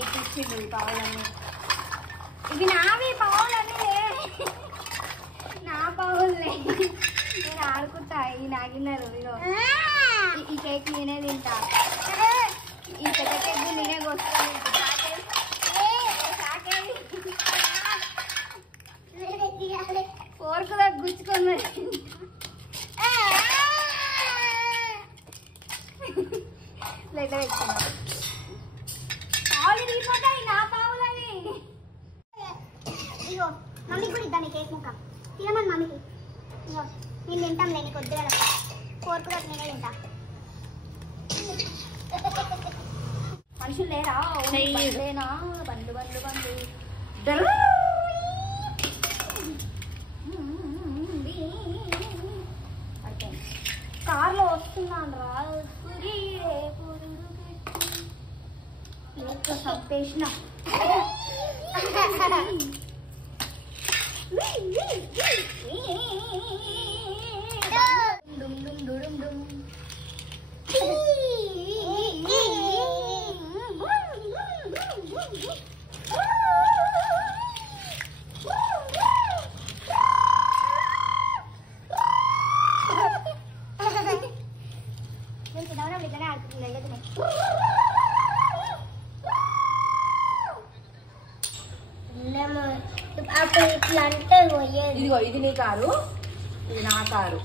ఇప్పించిండు ఈ పావులన్నీ. ఇవి నావి పావులన్నీ, నా పావులే. నేను ఆడుకుంటా. ఈ నాగిన్నారు ఇగో. ఈ కేక్ నేనే తింటా. ఈ పెద్ద కేక్ నేనే కోసుకొని ఫోర్క్ దగ్గర గుచ్చుకొని లేదా పెట్టుకున్నా. పావులు తీసిపోతాయి నా పావులని. ఇగో మమ్మీ కూడా ఇద్దాం ఈ కేక్ ముక్క తినమని మమ్మీకి. ఇగో నేను తింటాం లేని కొద్దిగా ఫోర్క్ దగ్గర నేనే తింటా. మనుషులు లేరా? లేనా? బండ్లు బండ్లు బండ్లు కార్లో వస్తున్నాను రా. సంపేసిన అప్పుడు ఇట్లా అంటే పోయేది. ఇదిగో ఇది నీ కారు, ఇది నా కారు.